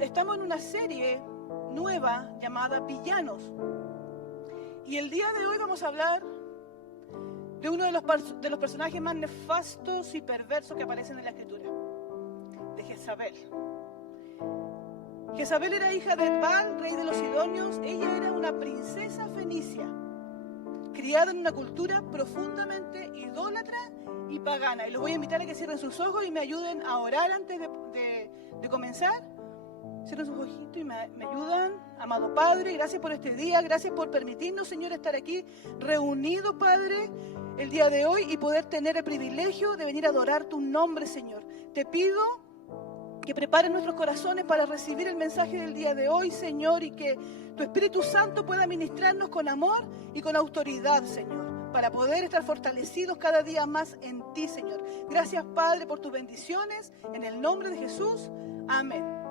Estamos en una serie nueva llamada Villanos. Y el día de hoy vamos a hablar de uno de los personajes más nefastos y perversos que aparecen en la Escritura, de Jezabel. Jezabel era hija de Edbal, rey de los Sidonios. Ella era una princesa fenicia, criada en una cultura profundamente idólatra y pagana. Y los voy a invitar a que cierren sus ojos y me ayuden a orar antes de comenzar. Cierren sus ojitos y me ayudan. Amado Padre, gracias por este día, gracias por permitirnos, Señor, estar aquí reunidos, Padre, el día de hoy y poder tener el privilegio de venir a adorar tu nombre, Señor. Te pido que preparen nuestros corazones para recibir el mensaje del día de hoy, Señor, y que tu Espíritu Santo pueda ministrarnos con amor y con autoridad, Señor, para poder estar fortalecidos cada día más en ti, Señor. Gracias, Padre, por tus bendiciones, en el nombre de Jesús. Amén.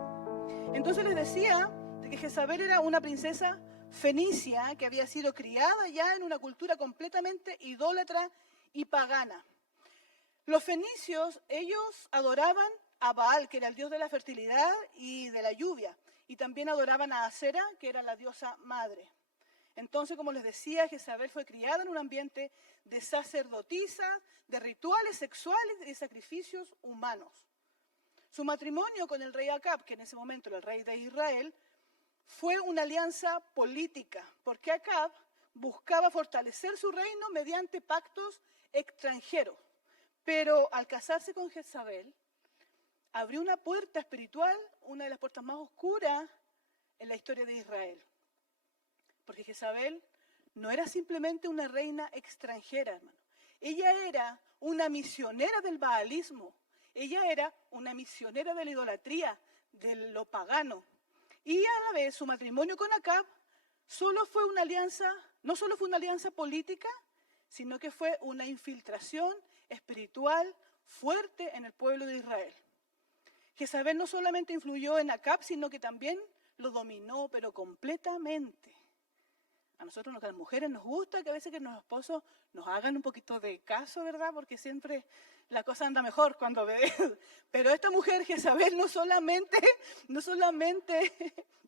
Entonces les decía de que Jezabel era una princesa fenicia que había sido criada ya en una cultura completamente idólatra y pagana. Los fenicios, ellos adoraban a Baal, que era el dios de la fertilidad y de la lluvia, y también adoraban a Acera, que era la diosa madre. Entonces, como les decía, Jezabel fue criada en un ambiente de sacerdotisa, de rituales sexuales y de sacrificios humanos. Su matrimonio con el rey Acab, que en ese momento era el rey de Israel, fue una alianza política, porque Acab buscaba fortalecer su reino mediante pactos extranjeros. Pero al casarse con Jezabel, abrió una puerta espiritual, una de las puertas más oscuras en la historia de Israel. Porque Jezabel no era simplemente una reina extranjera, hermano. Ella era una misionera del baalismo. Ella era una misionera de la idolatría, de lo pagano. Y a la vez su matrimonio con Acab no solo fue una alianza política, sino que fue una infiltración espiritual fuerte en el pueblo de Israel. Jezabel no solamente influyó en Acab, sino que también lo dominó, pero completamente. A nosotros, las mujeres, nos gusta que a veces que los esposos nos hagan un poquito de caso, ¿verdad? Porque siempre la cosa anda mejor cuando ve. Pero esta mujer, Jezabel, no solamente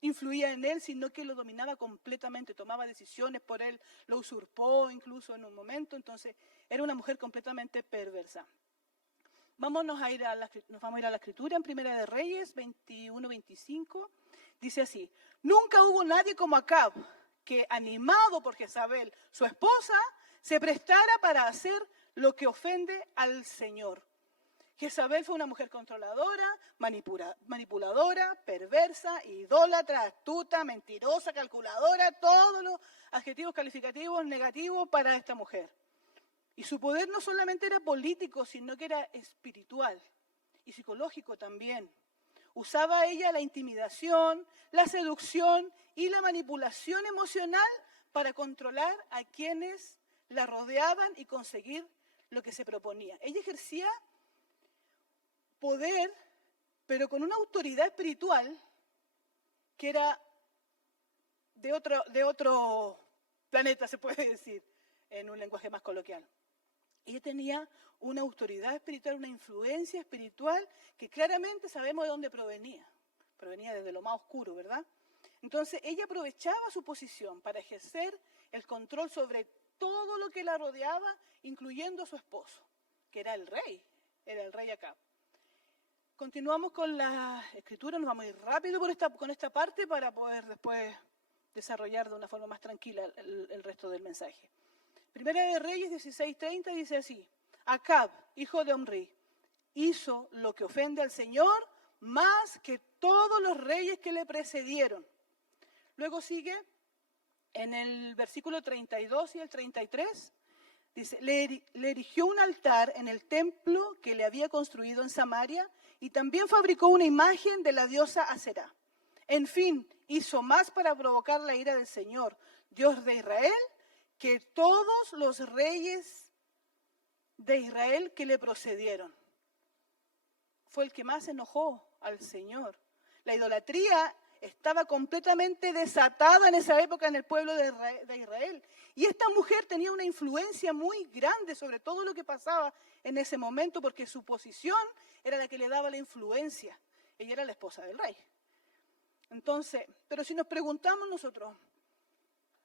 influía en él, sino que lo dominaba completamente, tomaba decisiones por él, lo usurpó incluso en un momento. Entonces, era una mujer completamente perversa. Nos vamos a ir a la Escritura en Primera de Reyes 21-25. Dice así: nunca hubo nadie como Acab, que animado por Jezabel, su esposa, se prestara para hacer lo que ofende al Señor. Jezabel fue una mujer controladora, manipuladora, perversa, idólatra, astuta, mentirosa, calculadora, todos los adjetivos calificativos negativos para esta mujer. Y su poder no solamente era político, sino que era espiritual y psicológico también. Usaba ella la intimidación, la seducción y la manipulación emocional para controlar a quienes la rodeaban y conseguir lo que se proponía. Ella ejercía poder, pero con una autoridad espiritual que era de otro planeta, se puede decir, en un lenguaje más coloquial. Ella tenía una autoridad espiritual, una influencia espiritual que claramente sabemos de dónde provenía. Provenía desde lo más oscuro, ¿verdad? Entonces ella aprovechaba su posición para ejercer el control sobre todo lo que la rodeaba, incluyendo a su esposo, que era el rey Acab. Continuamos con la Escritura, nos vamos a ir rápido con esta parte para poder después desarrollar de una forma más tranquila el resto del mensaje. Primera de Reyes 16:30 dice así: Acab, hijo de Omri, hizo lo que ofende al Señor más que todos los reyes que le precedieron. Luego sigue en el versículo 32 y el 33, dice: le erigió un altar en el templo que le había construido en Samaria y también fabricó una imagen de la diosa Acera. En fin, hizo más para provocar la ira del Señor, Dios de Israel, que todos los reyes de Israel que le precedieron. Fue el que más enojó al Señor. La idolatría estaba completamente desatada en esa época en el pueblo de Israel. Y esta mujer tenía una influencia muy grande sobre todo lo que pasaba en ese momento, porque su posición era la que le daba la influencia. Ella era la esposa del rey. Entonces, pero si nos preguntamos nosotros,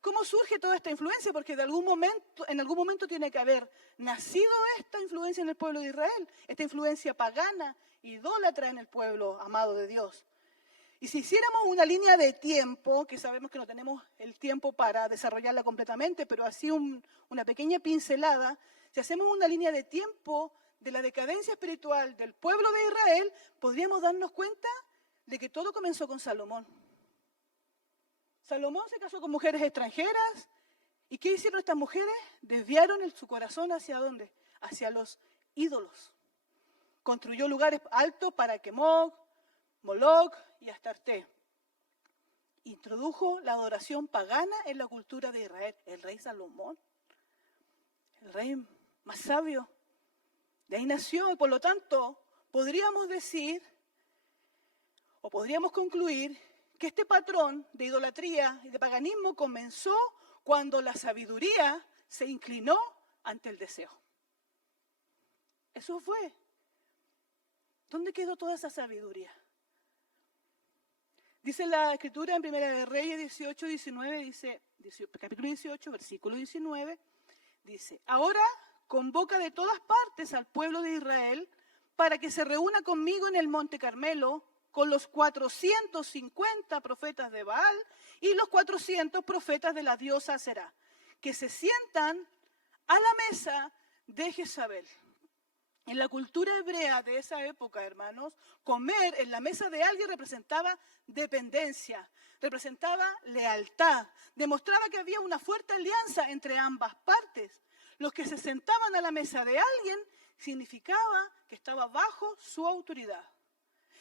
¿cómo surge toda esta influencia? Porque en algún momento tiene que haber nacido esta influencia en el pueblo de Israel, esta influencia pagana, idólatra en el pueblo amado de Dios. Y si hiciéramos una línea de tiempo, que sabemos que no tenemos el tiempo para desarrollarla completamente, pero así una pequeña pincelada, si hacemos una línea de tiempo de la decadencia espiritual del pueblo de Israel, podríamos darnos cuenta de que todo comenzó con Salomón. Salomón se casó con mujeres extranjeras. ¿Y qué hicieron estas mujeres? Desviaron su corazón ¿hacia dónde? Hacia los ídolos. Construyó lugares altos para Quemog, Moloch y Astarte. Introdujo la adoración pagana en la cultura de Israel. El rey Salomón, el rey más sabio, de ahí nació. Y por lo tanto, podríamos decir, o podríamos concluir, que este patrón de idolatría y de paganismo comenzó cuando la sabiduría se inclinó ante el deseo. Eso fue. ¿Dónde quedó toda esa sabiduría? Dice la Escritura en Primera de Reyes 18, 19, dice, capítulo 18, versículo 19, dice: ahora convoca de todas partes al pueblo de Israel para que se reúna conmigo en el Monte Carmelo, con los 450 profetas de Baal y los 400 profetas de la diosa Aserá, que se sientan a la mesa de Jezabel. En la cultura hebrea de esa época, hermanos, comer en la mesa de alguien representaba dependencia, representaba lealtad, demostraba que había una fuerte alianza entre ambas partes. Los que se sentaban a la mesa de alguien significaba que estaba bajo su autoridad.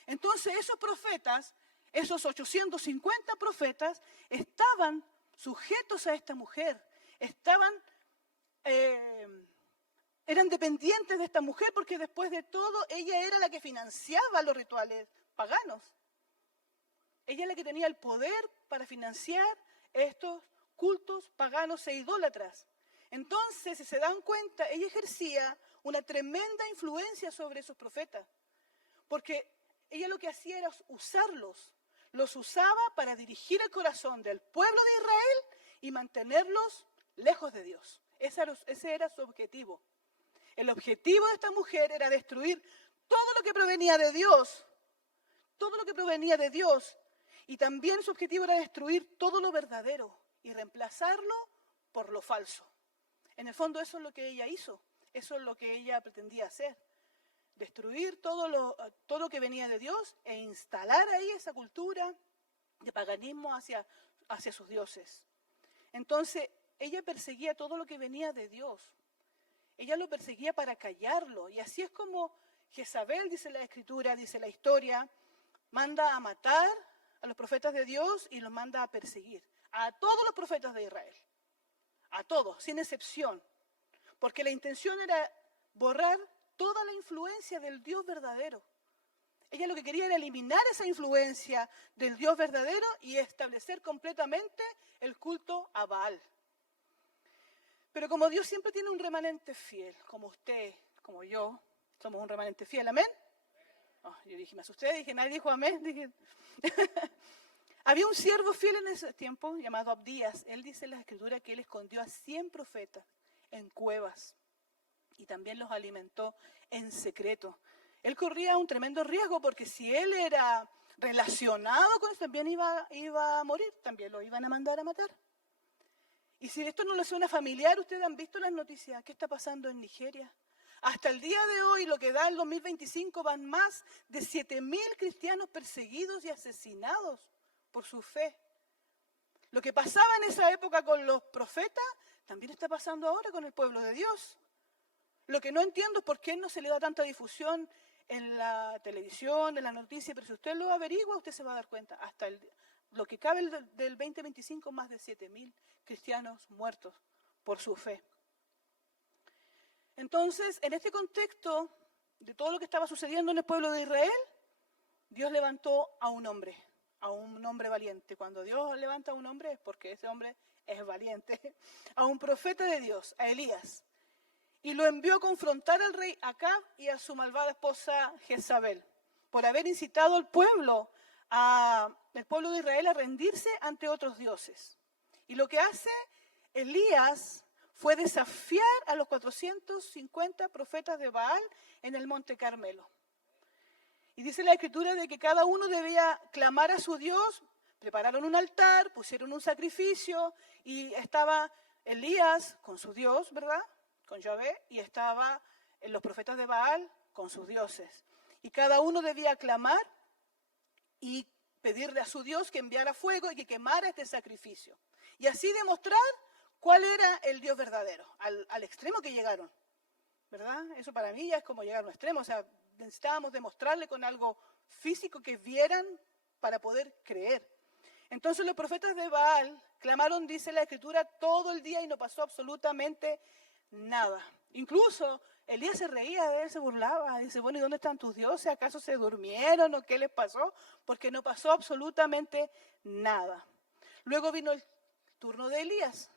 Entonces esos profetas, esos 850 profetas, estaban sujetos a esta mujer, eran dependientes de esta mujer porque después de todo ella era la que financiaba los rituales paganos. Ella es la que tenía el poder para financiar estos cultos paganos e idólatras. Entonces, si se dan cuenta, ella ejercía una tremenda influencia sobre esos profetas, porque ella lo que hacía era usarlos, los usaba para dirigir el corazón del pueblo de Israel y mantenerlos lejos de Dios. Ese era su objetivo. El objetivo de esta mujer era destruir todo lo que provenía de Dios, y también su objetivo era destruir todo lo verdadero y reemplazarlo por lo falso. En el fondo eso es lo que ella hizo, eso es lo que ella pretendía hacer. Destruir todo lo que venía de Dios e instalar ahí esa cultura de paganismo hacia sus dioses. Entonces, ella perseguía todo lo que venía de Dios. Ella lo perseguía para callarlo. Y así es como Jezabel, dice la Escritura, dice la historia, manda a matar a los profetas de Dios y los manda a perseguir. A todos los profetas de Israel. A todos, sin excepción. Porque la intención era borrar toda la influencia del Dios verdadero. Ella lo que quería era eliminar esa influencia del Dios verdadero y establecer completamente el culto a Baal. Pero como Dios siempre tiene un remanente fiel, como usted, como yo, somos un remanente fiel, ¿amén? Oh, yo dije, me asusté, dije, nadie dijo amén. Dije. Había un siervo fiel en ese tiempo llamado Abdías. Él dice en la Escritura que él escondió a 100 profetas en cuevas y también los alimentó en secreto. Él corría un tremendo riesgo porque si él era relacionado con eso, también iba a morir, también lo iban a mandar a matar. Y si esto no le suena familiar, ustedes han visto las noticias, ¿qué está pasando en Nigeria? Hasta el día de hoy, lo que da el 2025, van más de 7.000 cristianos perseguidos y asesinados por su fe. Lo que pasaba en esa época con los profetas, también está pasando ahora con el pueblo de Dios. Lo que no entiendo es por qué no se le da tanta difusión en la televisión, en la noticia, pero si usted lo averigua, usted se va a dar cuenta. Hasta lo que cabe del 2025, más de 7.000 cristianos muertos por su fe. Entonces, en este contexto de todo lo que estaba sucediendo en el pueblo de Israel, Dios levantó a un hombre valiente. Cuando Dios levanta a un hombre es porque ese hombre es valiente. A un profeta de Dios, a Elías. Y lo envió a confrontar al rey Acab y a su malvada esposa Jezabel, por haber incitado al pueblo al pueblo de Israel a rendirse ante otros dioses. Y lo que hace Elías fue desafiar a los 450 profetas de Baal en el Monte Carmelo. Y dice la Escritura de que cada uno debía clamar a su Dios. Prepararon un altar, pusieron un sacrificio y estaba Elías con su Dios, ¿verdad? Con Yahvé, y estaba los profetas de Baal con sus dioses. Y cada uno debía clamar y pedirle a su Dios que enviara fuego y que quemara este sacrificio. Y así demostrar cuál era el Dios verdadero, al extremo que llegaron, ¿verdad? Eso para mí ya es como llegar a un extremo, o sea, necesitábamos demostrarle con algo físico que vieran para poder creer. Entonces los profetas de Baal clamaron, dice la Escritura, todo el día y no pasó absolutamente nada. Incluso Elías se reía de él, se burlaba, dice, bueno, ¿y dónde están tus dioses? ¿Acaso se durmieron o qué les pasó? Porque no pasó absolutamente nada. Luego vino el turno de Elías.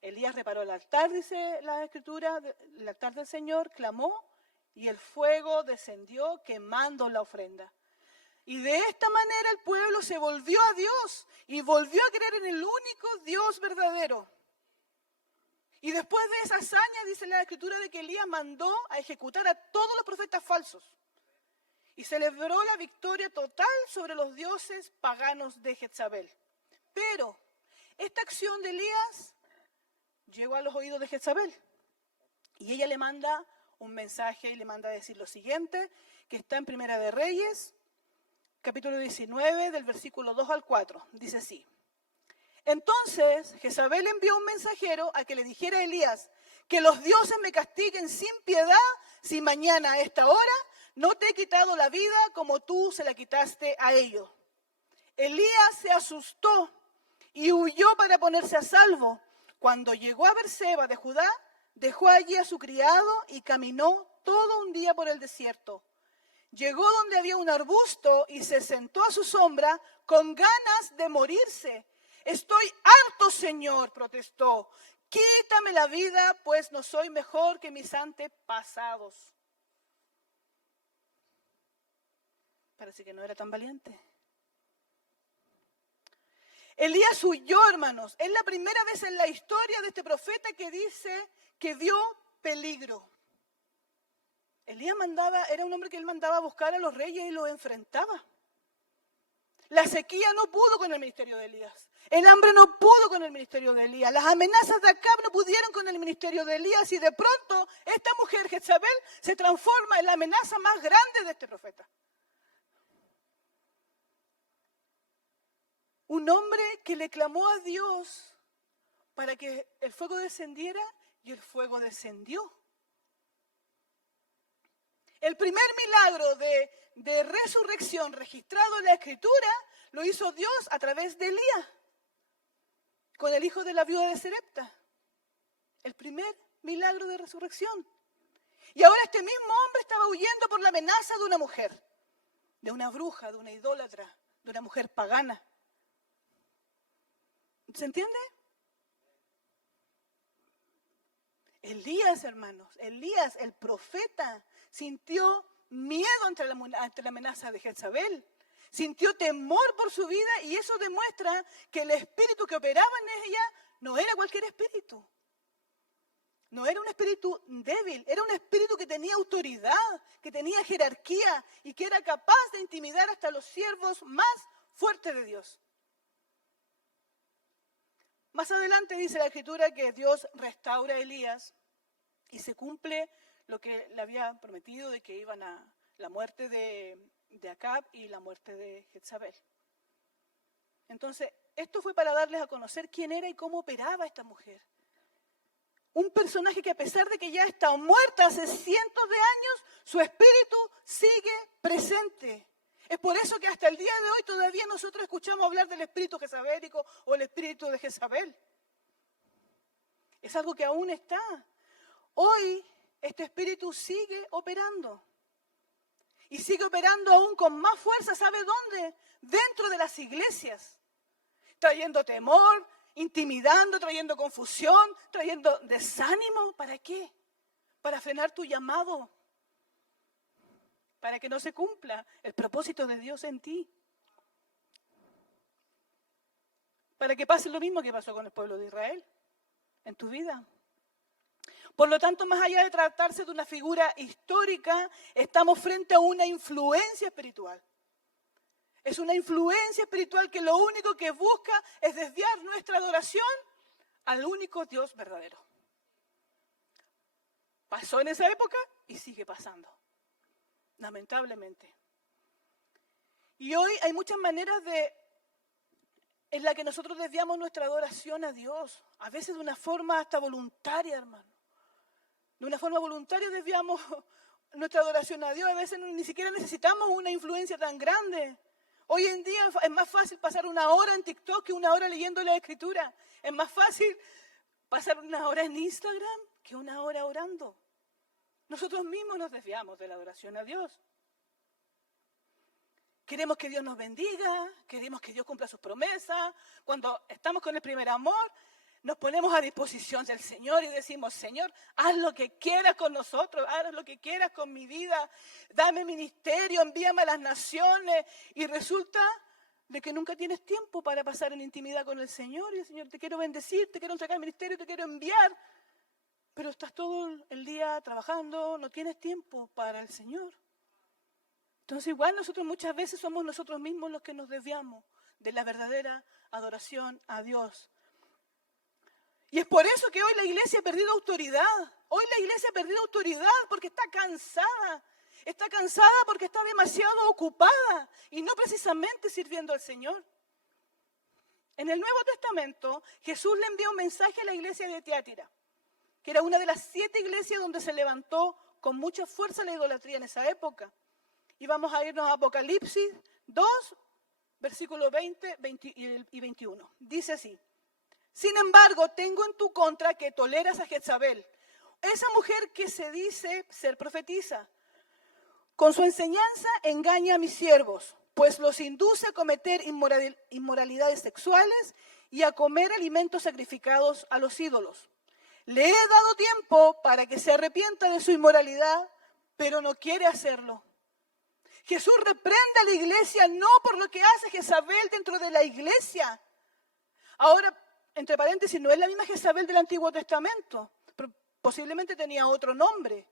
Elías reparó el altar, dice la Escritura, el altar del Señor, clamó y el fuego descendió quemando la ofrenda. Y de esta manera el pueblo se volvió a Dios y volvió a creer en el único Dios verdadero. Y después de esa hazaña, dice la Escritura, de que Elías mandó a ejecutar a todos los profetas falsos. Y celebró la victoria total sobre los dioses paganos de Jezabel. Pero esta acción de Elías llegó a los oídos de Jezabel. Y ella le manda un mensaje y le manda a decir lo siguiente, que está en Primera de Reyes, capítulo 19, del versículo 2 al 4. Dice así. Entonces Jezabel envió un mensajero a que le dijera a Elías que los dioses me castiguen sin piedad si mañana a esta hora no te he quitado la vida como tú se la quitaste a ellos. Elías se asustó y huyó para ponerse a salvo. Cuando llegó a Berseba de Judá, dejó allí a su criado y caminó todo un día por el desierto. Llegó donde había un arbusto y se sentó a su sombra con ganas de morirse. Estoy harto, Señor, protestó. Quítame la vida, pues no soy mejor que mis antepasados. Parece que no era tan valiente. Elías huyó, hermanos. Es la primera vez en la historia de este profeta que dice que vio peligro. Elías era un hombre que él mandaba a buscar a los reyes y los enfrentaba. La sequía no pudo con el ministerio de Elías. El hambre no pudo con el ministerio de Elías. Las amenazas de Acab no pudieron con el ministerio de Elías. Y de pronto esta mujer, Jezabel, se transforma en la amenaza más grande de este profeta. Un hombre que le clamó a Dios para que el fuego descendiera y el fuego descendió. El primer milagro de resurrección registrado en la Escritura lo hizo Dios a través de Elías, con el hijo de la viuda de Sarepta. El primer milagro de resurrección. Y ahora este mismo hombre estaba huyendo por la amenaza de una mujer, de una bruja, de una idólatra, de una mujer pagana. ¿Se entiende? Elías, hermanos, Elías, el profeta, sintió miedo ante la amenaza de Jezabel. Sintió temor por su vida y eso demuestra que el espíritu que operaba en ella no era cualquier espíritu. No era un espíritu débil, era un espíritu que tenía autoridad, que tenía jerarquía y que era capaz de intimidar hasta los siervos más fuertes de Dios. Más adelante dice la Escritura que Dios restaura a Elías y se cumple lo que le había prometido de que iban a la muerte de Acab y la muerte de Jezabel. Entonces, esto fue para darles a conocer quién era y cómo operaba esta mujer. Un personaje que a pesar de que ya está muerta hace cientos de años, su espíritu sigue presente. Es por eso que hasta el día de hoy todavía nosotros escuchamos hablar del espíritu jezabelico o el espíritu de Jezabel. Es algo que aún está. Hoy este espíritu sigue operando. Y sigue operando aún con más fuerza, ¿sabe dónde? Dentro de las iglesias. Trayendo temor, intimidando, trayendo confusión, trayendo desánimo. ¿Para qué? Para frenar tu llamado. Para que no se cumpla el propósito de Dios en ti. para que pase lo mismo que pasó con el pueblo de Israel en tu vida. Por lo tanto, más allá de tratarse de una figura histórica, estamos frente a una influencia espiritual. Es una influencia espiritual que lo único que busca es desviar nuestra adoración al único Dios verdadero. Pasó en esa época y sigue pasando, lamentablemente. Y hoy hay muchas maneras en las que nosotros desviamos nuestra adoración a Dios, a veces de una forma hasta voluntaria, hermano. De una forma voluntaria desviamos nuestra adoración a Dios, a veces ni siquiera necesitamos una influencia tan grande. Hoy en día es más fácil pasar una hora en TikTok que una hora leyendo la Escritura. Es más fácil pasar una hora en Instagram que una hora orando. Nosotros mismos nos desviamos de la adoración a Dios. Queremos que Dios nos bendiga, queremos que Dios cumpla sus promesas. Cuando estamos con el primer amor, nos ponemos a disposición del Señor y decimos, Señor, haz lo que quieras con nosotros, haz lo que quieras con mi vida, dame ministerio, envíame a las naciones. Y resulta de que nunca tienes tiempo para pasar en intimidad con el Señor. Y el Señor, te quiero bendecir, te quiero entregar el ministerio, te quiero enviar. Pero estás todo el día trabajando, no tienes tiempo para el Señor. Entonces igual nosotros muchas veces somos nosotros mismos los que nos desviamos de la verdadera adoración a Dios. Y es por eso que hoy la iglesia ha perdido autoridad. Hoy la iglesia ha perdido autoridad porque está cansada. Está cansada porque está demasiado ocupada y no precisamente sirviendo al Señor. En el Nuevo Testamento, Jesús le envió un mensaje a la iglesia de Tiatira, que era una de las 7 iglesias donde se levantó con mucha fuerza la idolatría en esa época. Y vamos a irnos a Apocalipsis 2, versículos 20 y 21. Dice así. Sin embargo, tengo en tu contra que toleras a Jezabel, esa mujer que se dice ser profetisa. Con su enseñanza engaña a mis siervos, pues los induce a cometer inmoralidades sexuales y a comer alimentos sacrificados a los ídolos. Le he dado tiempo para que se arrepienta de su inmoralidad, pero no quiere hacerlo. Jesús reprende a la iglesia no por lo que hace Jezabel dentro de la iglesia. Ahora, entre paréntesis, no es la misma Jezabel del Antiguo Testamento. Posiblemente tenía otro nombre.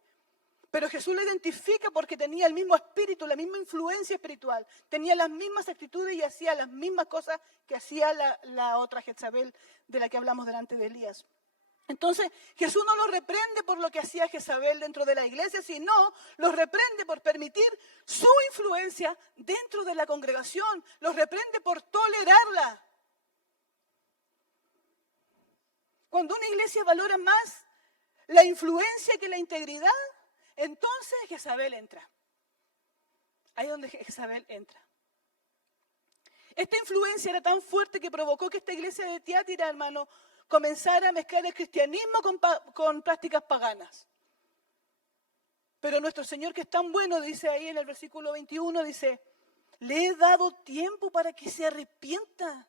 Pero Jesús la identifica porque tenía el mismo espíritu, la misma influencia espiritual. Tenía las mismas actitudes y hacía las mismas cosas que hacía la otra Jezabel de la que hablamos delante de Elías. Entonces, Jesús no los reprende por lo que hacía Jezabel dentro de la iglesia, sino los reprende por permitir su influencia dentro de la congregación. Los reprende por tolerarla. Cuando una iglesia valora más la influencia que la integridad, entonces Jezabel entra. Ahí es donde Jezabel entra. Esta influencia era tan fuerte que provocó que esta iglesia de Tiatira, hermano, comenzara a mezclar el cristianismo con prácticas paganas. Pero nuestro Señor, que es tan bueno, dice ahí en el versículo 21, dice, le he dado tiempo para que se arrepienta.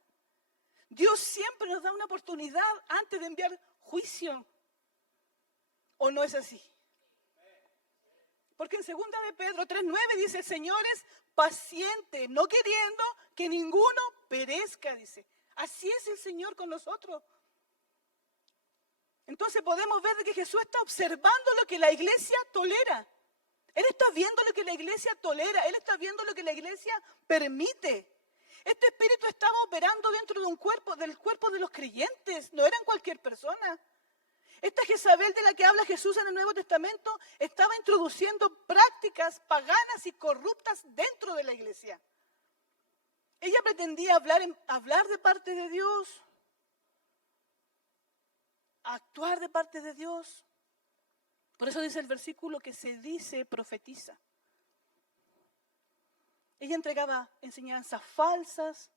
Dios siempre nos da una oportunidad antes de enviar juicio. ¿O no es así? Porque en 2 de Pedro 3:9 dice, el Señor es paciente, no queriendo que ninguno perezca, dice. Así es el Señor con nosotros. Entonces podemos ver de que Jesús está observando lo que la iglesia tolera. Él está viendo lo que la iglesia tolera. Él está viendo lo que la iglesia permite. Este espíritu estaba operando dentro de del cuerpo de los creyentes. No eran cualquier persona. Esta Jezabel de la que habla Jesús en el Nuevo Testamento estaba introduciendo prácticas paganas y corruptas dentro de la iglesia. Ella pretendía hablar de parte de Dios, actuar de parte de Dios. Por eso dice el versículo que se dice profetiza. Ella entregaba enseñanzas falsas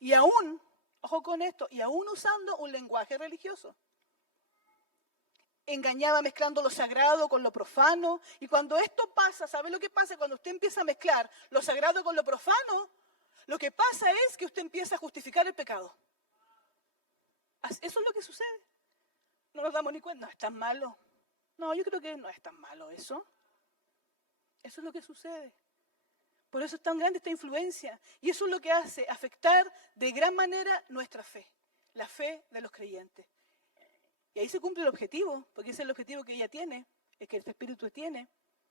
y aún, ojo con esto, y aún usando un lenguaje religioso. Engañaba mezclando lo sagrado con lo profano. Y cuando esto pasa, ¿sabe lo que pasa? Cuando usted empieza a mezclar lo sagrado con lo profano, lo que pasa es que usted empieza a justificar el pecado. Eso es lo que sucede. No nos damos ni cuenta. No es tan malo. No, yo creo que no es tan malo eso. Eso es lo que sucede. Por eso es tan grande esta influencia. Y eso es lo que hace afectar de gran manera nuestra fe, la fe de los creyentes. Y ahí se cumple el objetivo, porque ese es el objetivo que ella tiene, es que este espíritu tiene,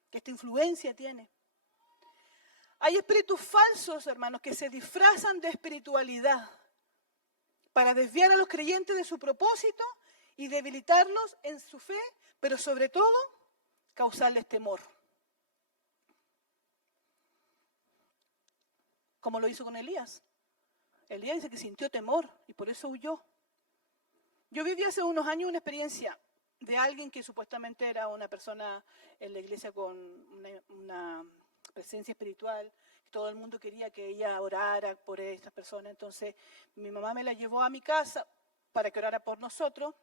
que esta influencia tiene. Hay espíritus falsos, hermanos, que se disfrazan de espiritualidad para desviar a los creyentes de su propósito y debilitarlos en su fe, pero sobre todo causarles temor. Como lo hizo con Elías. Elías dice que sintió temor y por eso huyó. Yo viví hace unos años una experiencia de alguien que supuestamente era una persona en la iglesia con una presencia espiritual. Todo el mundo quería que ella orara por esta persona. Entonces mi mamá me la llevó a mi casa para que orara por nosotros,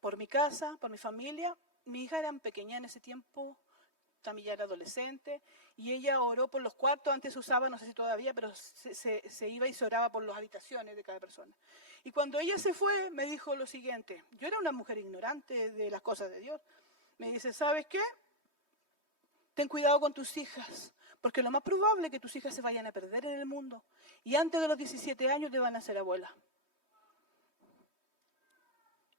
por mi casa, por mi familia. Mi hija era pequeña en ese tiempo, también ya era adolescente, y ella oró por los cuartos. Antes se usaba, no sé si todavía, pero se iba y se oraba por las habitaciones de cada persona. Y cuando ella se fue, me dijo lo siguiente. Yo era una mujer ignorante de las cosas de Dios. Me dice, ¿sabes qué? Ten cuidado con tus hijas, porque lo más probable es que tus hijas se vayan a perder en el mundo. Y antes de los 17 años te van a hacer abuela.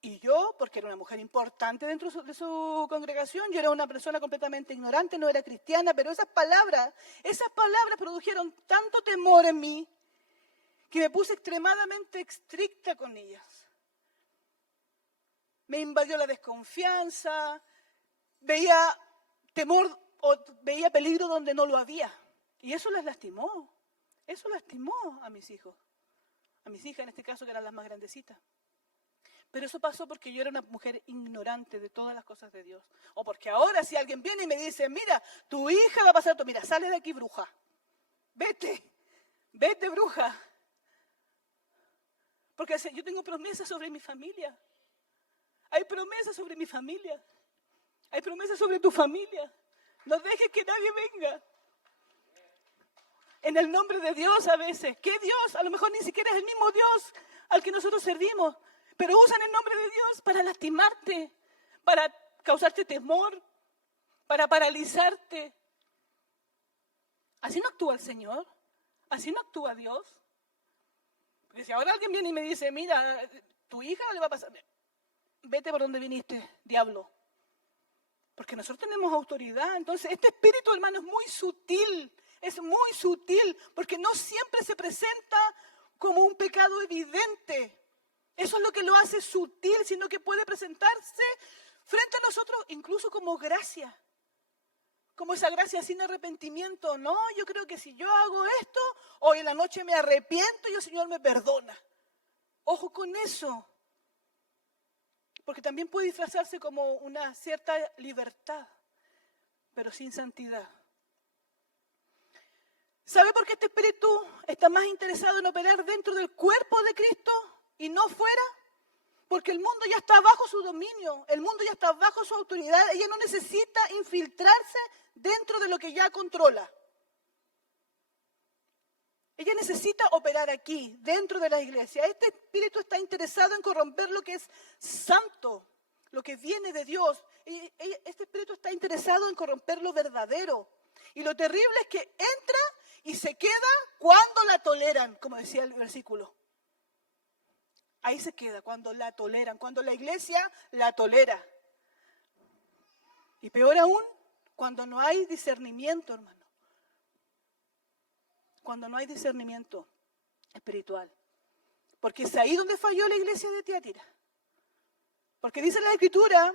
Y yo, porque era una mujer importante dentro de su congregación, yo era una persona completamente ignorante, no era cristiana, pero esas palabras produjeron tanto temor en mí que me puse extremadamente estricta con ellas. Me invadió la desconfianza, veía temor o veía peligro donde no lo había. Y eso las lastimó. Eso lastimó a mis hijos. A mis hijas en este caso, que eran las más grandecitas. Pero eso pasó porque yo era una mujer ignorante de todas las cosas de Dios. O porque ahora si alguien viene y me dice, mira, tu hija va a pasar esto, mira, sale de aquí, bruja. Vete bruja. Porque yo tengo promesas sobre mi familia. Hay promesas sobre mi familia. Hay promesas sobre tu familia. No dejes que nadie venga. En el nombre de Dios a veces. ¿Qué Dios? A lo mejor ni siquiera es el mismo Dios al que nosotros servimos. Pero usan el nombre de Dios para lastimarte, para causarte temor, para paralizarte. Así no actúa el Señor. Así no actúa Dios. Porque si ahora alguien viene y me dice, mira, tu hija le va a pasar. Vete por donde viniste, diablo. Porque nosotros tenemos autoridad. Entonces, este espíritu, hermano, es muy sutil. Es muy sutil. Porque no siempre se presenta como un pecado evidente. Eso es lo que lo hace sutil, sino que puede presentarse frente a nosotros incluso como gracia. Como esa gracia sin arrepentimiento. No, yo creo que si yo hago esto, hoy en la noche me arrepiento y el Señor me perdona. Ojo con eso. Porque también puede disfrazarse como una cierta libertad, pero sin santidad. ¿Sabe por qué este espíritu está más interesado en operar dentro del cuerpo de Cristo y no fuera? Porque el mundo ya está bajo su dominio, el mundo ya está bajo su autoridad. Ella no necesita infiltrarse dentro de lo que ya controla. Ella necesita operar aquí, dentro de la iglesia. Este espíritu está interesado en corromper lo que es santo, lo que viene de Dios. Este espíritu está interesado en corromper lo verdadero. Y lo terrible es que entra y se queda cuando la toleran, como decía el versículo. Ahí se queda, cuando la toleran, cuando la iglesia la tolera. Y peor aún, cuando no hay discernimiento, hermano. Cuando no hay discernimiento espiritual. Porque es ahí donde falló la iglesia de Tiatira. Porque dice la Escritura,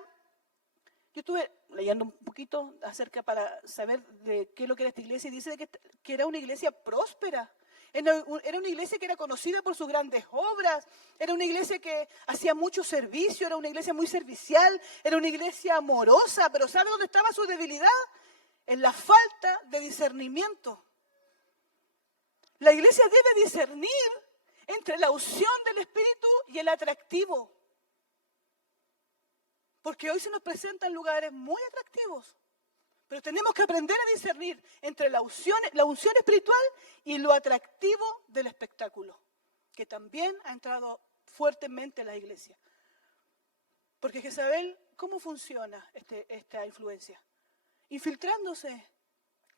yo estuve leyendo un poquito acerca para saber de qué es lo que era esta iglesia, y dice que era una iglesia próspera. Era una iglesia que era conocida por sus grandes obras, era una iglesia que hacía mucho servicio, era una iglesia muy servicial, era una iglesia amorosa, pero ¿sabe dónde estaba su debilidad? En la falta de discernimiento. La iglesia debe discernir entre la unción del Espíritu y el atractivo. Porque hoy se nos presentan lugares muy atractivos. Pero tenemos que aprender a discernir entre la unción espiritual y lo atractivo del espectáculo, que también ha entrado fuertemente en la iglesia. Porque Jezabel, ¿cómo funciona esta influencia? Infiltrándose,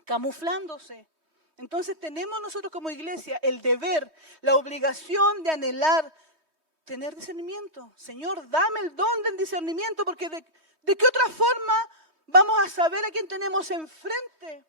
camuflándose, Entonces tenemos nosotros como iglesia el deber, la obligación de anhelar, tener discernimiento. Señor, dame el don del discernimiento, porque ¿de qué otra forma vamos a saber a quién tenemos enfrente?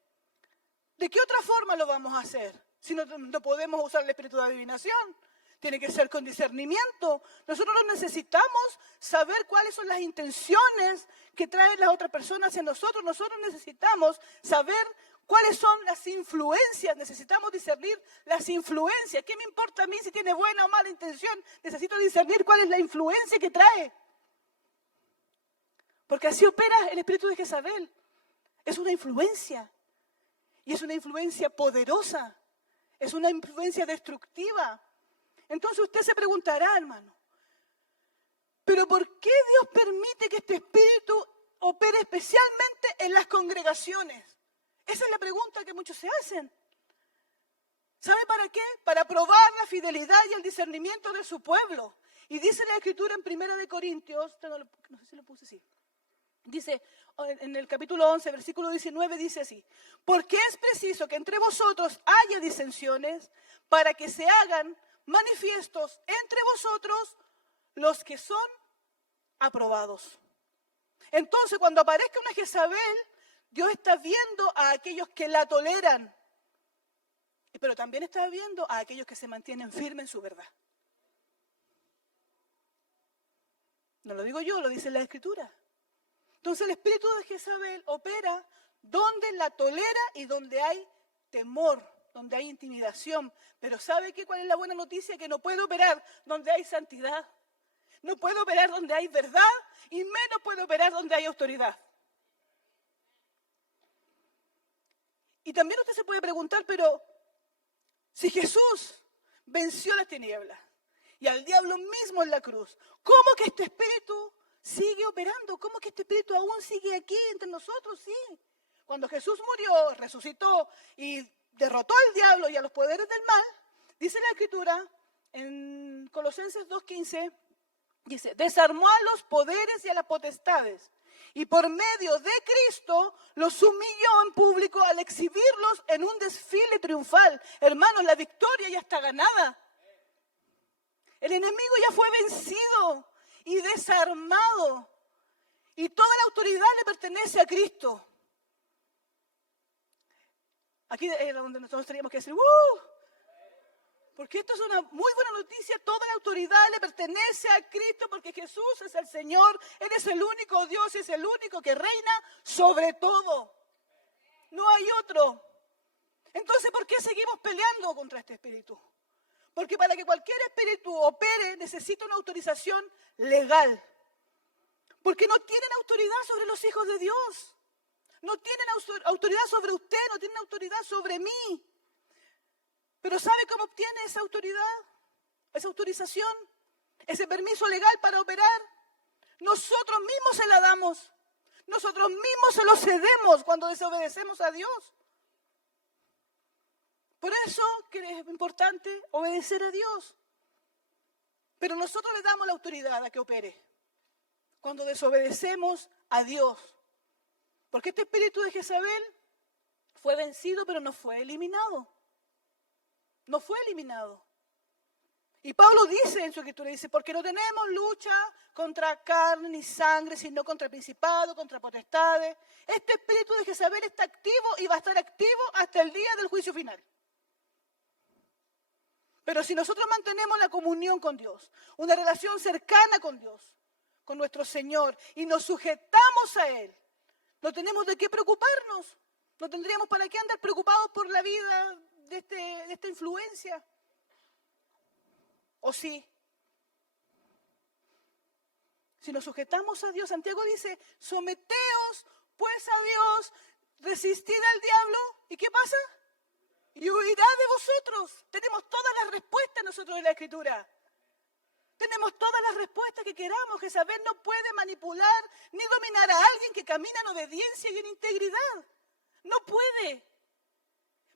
¿De qué otra forma lo vamos a hacer? Si no podemos usar el espíritu de adivinación, tiene que ser con discernimiento. Nosotros necesitamos saber cuáles son las intenciones que traen las otras personas hacia nosotros. Nosotros necesitamos saber cuáles son las influencias. Necesitamos discernir las influencias. ¿Qué me importa a mí si tiene buena o mala intención? Necesito discernir cuál es la influencia que trae. Porque así opera el espíritu de Jezabel. Es una influencia. Y es una influencia poderosa. Es una influencia destructiva. Entonces usted se preguntará, hermano, ¿pero por qué Dios permite que este espíritu opere especialmente en las congregaciones? Esa es la pregunta que muchos se hacen. ¿Sabe para qué? Para probar la fidelidad y el discernimiento de su pueblo. Y dice la Escritura en 1 Corintios, no sé si lo puse así, dice en el capítulo 11, versículo 19, dice así: porque es preciso que entre vosotros haya disensiones para que se hagan manifiestos entre vosotros los que son aprobados. Entonces, cuando aparezca una Jezabel, Dios está viendo a aquellos que la toleran, pero también está viendo a aquellos que se mantienen firmes en su verdad. No lo digo yo, lo dice la Escritura. Entonces el espíritu de Jezabel opera donde la tolera y donde hay temor, donde hay intimidación. Pero ¿sabe qué? ¿Cuál es la buena noticia? Que no puede operar donde hay santidad. No puede operar donde hay verdad y menos puede operar donde hay autoridad. Y también usted se puede preguntar, pero si Jesús venció las tinieblas y al diablo mismo en la cruz, ¿cómo que este espíritu sigue operando? ¿Cómo que este espíritu aún sigue aquí entre nosotros? Sí. Cuando Jesús murió, resucitó y derrotó al diablo y a los poderes del mal, dice la Escritura en Colosenses 2:15, dice: desarmó a los poderes y a las potestades y por medio de Cristo los humilló en público al exhibirlos en un desfile triunfal. Hermanos, la victoria ya está ganada. El enemigo ya fue vencido y desarmado. Y toda la autoridad le pertenece a Cristo. Aquí es donde nosotros teníamos que decir porque esto es una muy buena noticia. Toda la autoridad le pertenece a Cristo porque Jesús es el Señor. Él es el único Dios y es el único que reina sobre todo. No hay otro. Entonces, ¿por qué seguimos peleando contra este espíritu? Porque para que cualquier espíritu opere necesita una autorización legal. Porque no tienen autoridad sobre los hijos de Dios. No tienen autoridad sobre usted, no tienen autoridad sobre mí. Pero ¿sabe cómo obtiene esa autoridad? Esa autorización, ese permiso legal para operar. Nosotros mismos se la damos. Nosotros mismos se lo cedemos cuando desobedecemos a Dios. Por eso que es importante obedecer a Dios. Pero nosotros le damos la autoridad a que opere cuando desobedecemos a Dios. Porque este espíritu de Jezabel fue vencido, pero no fue eliminado. No fue eliminado. Y Pablo dice en su escritura, dice: porque no tenemos lucha contra carne ni sangre, sino contra principados, contra potestades. Este espíritu de Jezabel está activo y va a estar activo hasta el día del juicio final. Pero si nosotros mantenemos la comunión con Dios, una relación cercana con Dios, con nuestro Señor, y nos sujetamos a Él, no tenemos de qué preocuparnos. No tendríamos para qué andar preocupados por la vida de esta influencia. ¿O sí? Si nos sujetamos a Dios, Santiago dice: someteos pues a Dios, resistid al diablo. ¿Y qué pasa? Y huirá de vosotros. Tenemos todas las respuestas nosotros en la Escritura. Tenemos todas las respuestas que queramos. Jezabel no puede manipular ni dominar a alguien que camina en obediencia y en integridad. No puede.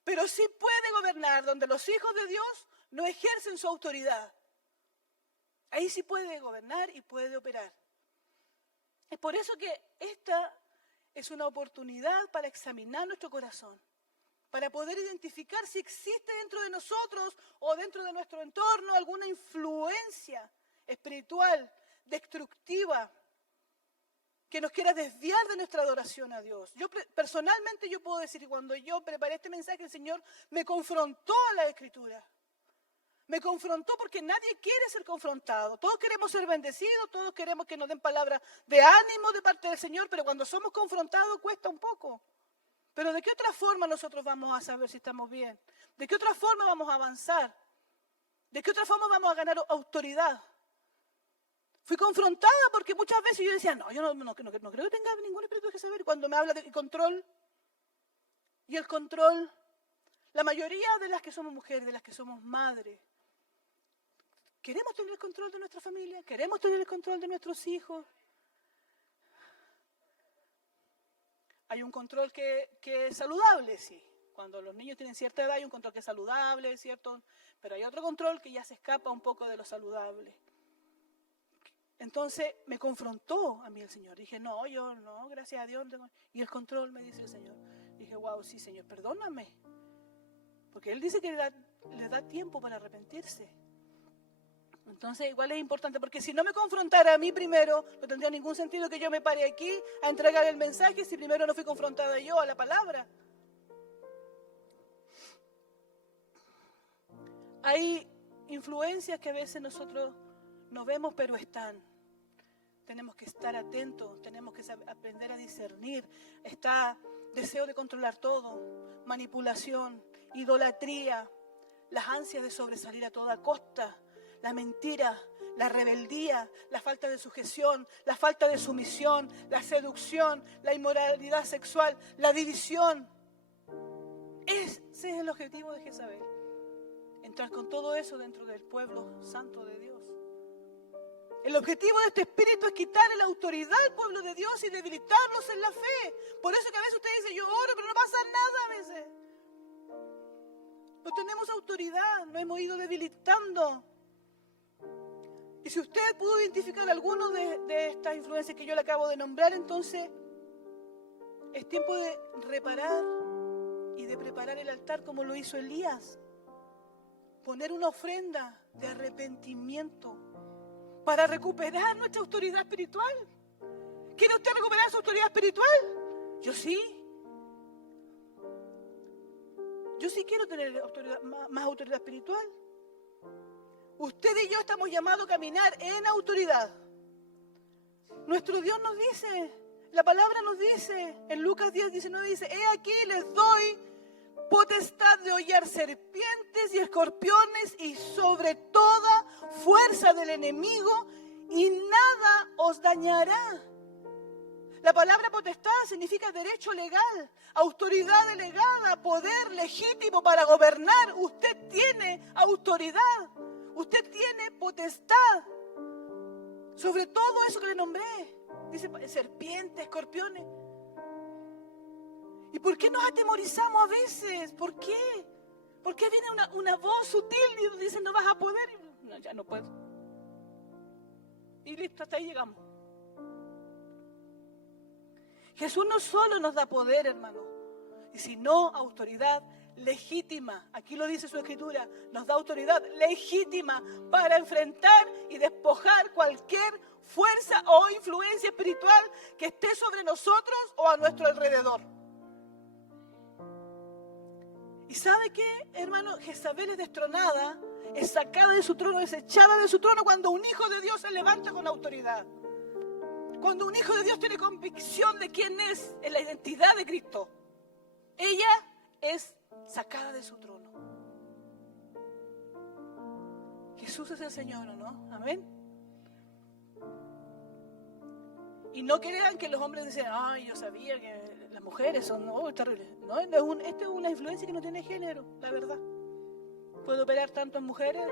Pero sí puede gobernar donde los hijos de Dios no ejercen su autoridad. Ahí sí puede gobernar y puede operar. Es por eso que esta es una oportunidad para examinar nuestro corazón. para poder identificar si existe dentro de nosotros o dentro de nuestro entorno alguna influencia espiritual, destructiva, que nos quiera desviar de nuestra adoración a Dios. Yo personalmente puedo decir que cuando yo preparé este mensaje, el Señor me confrontó a la Escritura. Me confrontó porque nadie quiere ser confrontado. Todos queremos ser bendecidos, todos queremos que nos den palabras de ánimo de parte del Señor, pero cuando somos confrontados cuesta un poco. Pero ¿de qué otra forma nosotros vamos a saber si estamos bien? ¿De qué otra forma vamos a avanzar? ¿De qué otra forma vamos a ganar autoridad? Fui confrontada porque muchas veces yo decía, yo no creo que tenga ningún espíritu de Jezabel. Cuando me habla de control, y el control, la mayoría de las que somos mujeres, de las que somos madres, queremos tener el control de nuestra familia, queremos tener el control de nuestros hijos. Hay un control que es saludable, sí. Cuando los niños tienen cierta edad hay un control que es saludable, ¿cierto? Pero hay otro control que ya se escapa un poco de lo saludable. Entonces me confrontó a mí el Señor. Dije, yo no, gracias a Dios. Y el control, me dice el Señor. Dije, wow, sí, Señor, perdóname. Porque Él dice que le da tiempo para arrepentirse. Entonces igual es importante, porque si no me confrontara a mí primero, no tendría ningún sentido que yo me pare aquí a entregar el mensaje si primero no fui confrontada yo a la palabra. Hay influencias que a veces nosotros no vemos, pero están. Tenemos que estar atentos, tenemos que aprender a discernir. Está deseo de controlar todo, manipulación, idolatría, las ansias de sobresalir a toda costa, la mentira, la rebeldía, la falta de sujeción, la falta de sumisión, la seducción, la inmoralidad sexual, la división. Ese es el objetivo de Jezabel. Entrar con todo eso dentro del pueblo santo de Dios. El objetivo de este espíritu es quitarle la autoridad al pueblo de Dios y debilitarlos en la fe. Por eso que a veces usted dice, yo oro, pero no pasa nada a veces. No tenemos autoridad, nos hemos ido debilitando. Y si usted pudo identificar alguno de estas influencias que yo le acabo de nombrar, entonces es tiempo de reparar y de preparar el altar como lo hizo Elías. Poner una ofrenda de arrepentimiento para recuperar nuestra autoridad espiritual. ¿Quiere usted recuperar su autoridad espiritual? Yo sí. Yo sí quiero tener más autoridad espiritual. Usted y yo estamos llamados a caminar en autoridad. Nuestro Dios nos dice, la palabra nos dice, en Lucas 10:19 dice, he aquí les doy potestad de hollar serpientes y escorpiones y sobre toda fuerza del enemigo y nada os dañará. La palabra potestad significa derecho legal, autoridad delegada, poder legítimo para gobernar. Usted tiene autoridad, usted tiene potestad sobre todo eso que le nombré. Dice serpientes, escorpiones. ¿Y por qué nos atemorizamos a veces? ¿Por qué? ¿Por qué viene una voz sutil y nos dice no vas a poder? No, ya no puedo. Y listo, hasta ahí llegamos. Jesús no solo nos da poder, hermano, sino autoridad legítima. Aquí lo dice su Escritura, nos da autoridad legítima para enfrentar y despojar cualquier fuerza o influencia espiritual que esté sobre nosotros o a nuestro alrededor. ¿Y sabe qué, hermano? Jezabel es destronada, es sacada de su trono, es echada de su trono cuando un hijo de Dios se levanta con autoridad. Cuando un hijo de Dios tiene convicción de quién es en la identidad de Cristo, ella es sacada de su trono. Jesús es el Señor, ¿o no? Amén. Y no crean que los hombres dicen, ay, yo sabía que las mujeres son terribles. No, esta es una influencia que no tiene género, la verdad. Puedo operar tanto en mujeres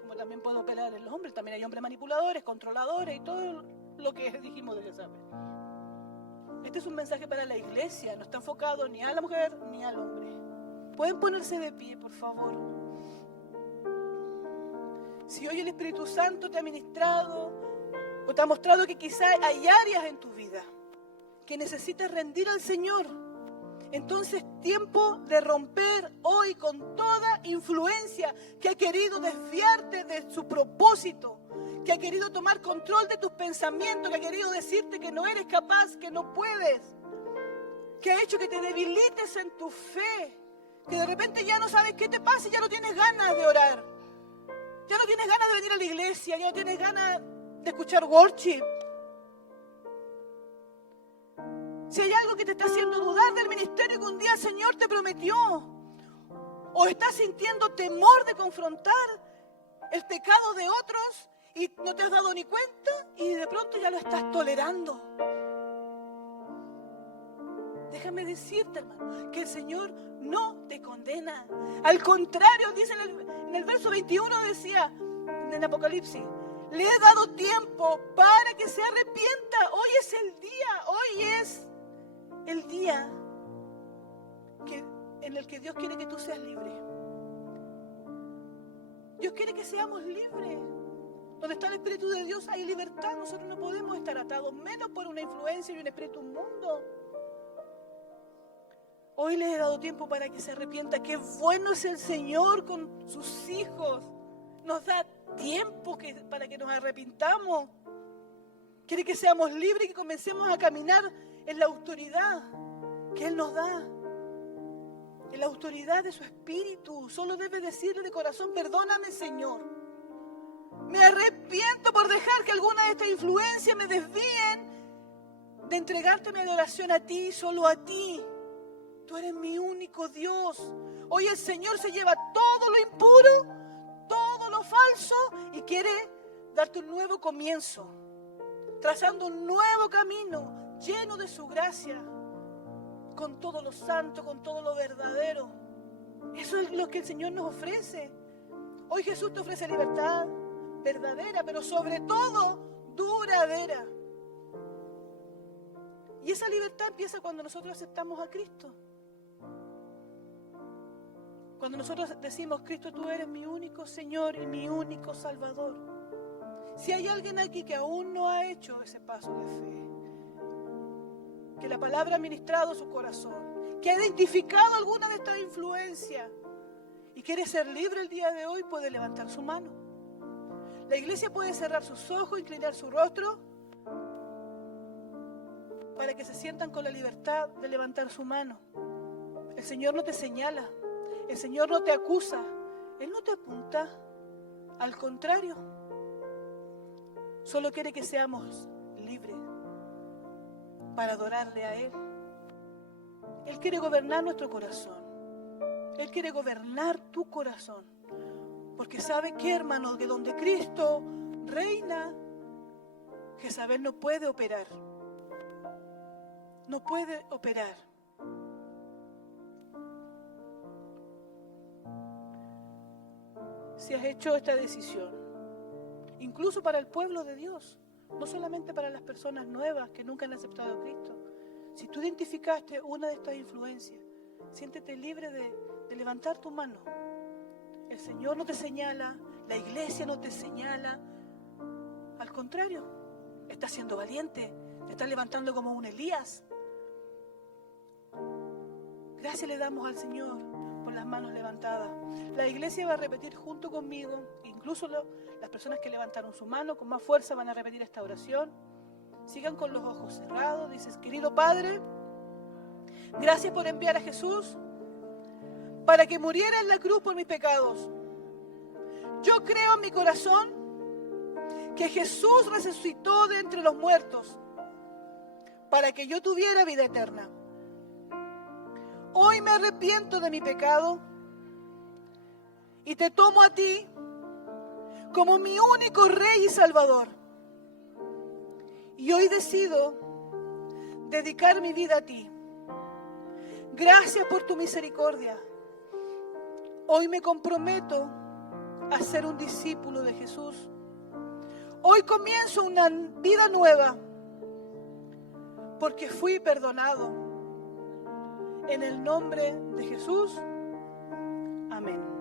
como también puedo operar en los hombres. También hay hombres manipuladores, controladores y todo lo que dijimos de Jezabel. Este es un mensaje para la iglesia, no está enfocado ni a la mujer ni al hombre. Pueden ponerse de pie, por favor. Si hoy el Espíritu Santo te ha ministrado o te ha mostrado que quizás hay áreas en tu vida que necesitas rendir al Señor Entonces, tiempo de romper hoy con toda influencia que ha querido desviarte de su propósito, que ha querido tomar control de tus pensamientos, que ha querido decirte que no eres capaz, que no puedes, que ha hecho que te debilites en tu fe, que de repente ya no sabes qué te pasa y ya no tienes ganas de orar, ya no tienes ganas de venir a la iglesia, ya no tienes ganas de escuchar worship. Si hay algo que te está haciendo dudar del ministerio que un día el Señor te prometió, o estás sintiendo temor de confrontar el pecado de otros y no te has dado ni cuenta y de pronto ya lo estás tolerando. Déjame decirte, hermano, que el Señor no te condena. Al contrario, dice en el verso 21, decía en Apocalipsis, le he dado tiempo para que se arrepienta. Hoy es el día en el que Dios quiere que tú seas libre. Dios quiere que seamos libres. Donde está el Espíritu de Dios hay libertad. Nosotros no podemos estar atados, menos por una influencia y un espíritu mundo. Hoy les he dado tiempo para que se arrepienta. Qué bueno es el Señor con sus hijos. Nos da tiempo para que nos arrepintamos. Quiere que seamos libres y que comencemos a caminar en la autoridad que Él nos da. En la autoridad de su Espíritu. Solo debes decirle de corazón, perdóname, Señor. Me arrepiento por dejar que alguna de estas influencias me desvíen de entregarte mi adoración a ti, solo a ti. Tú eres mi único Dios. Hoy el Señor se lleva todo lo impuro, todo lo falso y quiere darte un nuevo comienzo, trazando un nuevo camino lleno de su gracia, con todo lo santo, con todo lo verdadero. Eso es lo que el Señor nos ofrece. Hoy Jesús te ofrece libertad verdadera, pero sobre todo duradera. Y esa libertad empieza cuando nosotros aceptamos a Cristo. Cuando nosotros decimos, Cristo, tú eres mi único Señor y mi único Salvador. Si hay alguien aquí que aún no ha hecho ese paso de fe, que la palabra ha ministrado su corazón, que ha identificado alguna de estas influencias y quiere ser libre el día de hoy, puede levantar su mano. La iglesia puede cerrar sus ojos, inclinar su rostro, para que se sientan con la libertad de levantar su mano. El Señor no te señala, el Señor no te acusa, Él no te apunta, al contrario, solo quiere que seamos libres para adorarle a Él. Él quiere gobernar nuestro corazón, Él quiere gobernar tu corazón, porque sabe que, hermano, que donde Cristo reina, Jezabel no puede operar. No puede operar. Si has hecho esta decisión, incluso para el pueblo de Dios, no solamente para las personas nuevas que nunca han aceptado a Cristo, si tú identificaste una de estas influencias, siéntete libre de levantar tu mano. El Señor no te señala, la iglesia no te señala, al contrario, estás siendo valiente, te estás levantando como un Elías. Gracias le damos al Señor por las manos levantadas. La iglesia va a repetir junto conmigo, incluso las personas que levantaron su mano con más fuerza van a repetir esta oración. Sigan con los ojos cerrados. Dices, querido Padre, gracias por enviar a Jesús para que muriera en la cruz por mis pecados. Yo creo en mi corazón que Jesús resucitó de entre los muertos para que yo tuviera vida eterna. Hoy me arrepiento de mi pecado y te tomo a ti como mi único Rey y Salvador. Y hoy decido dedicar mi vida a ti. Gracias por tu misericordia. Hoy me comprometo a ser un discípulo de Jesús. Hoy comienzo una vida nueva porque fui perdonado. En el nombre de Jesús. Amén.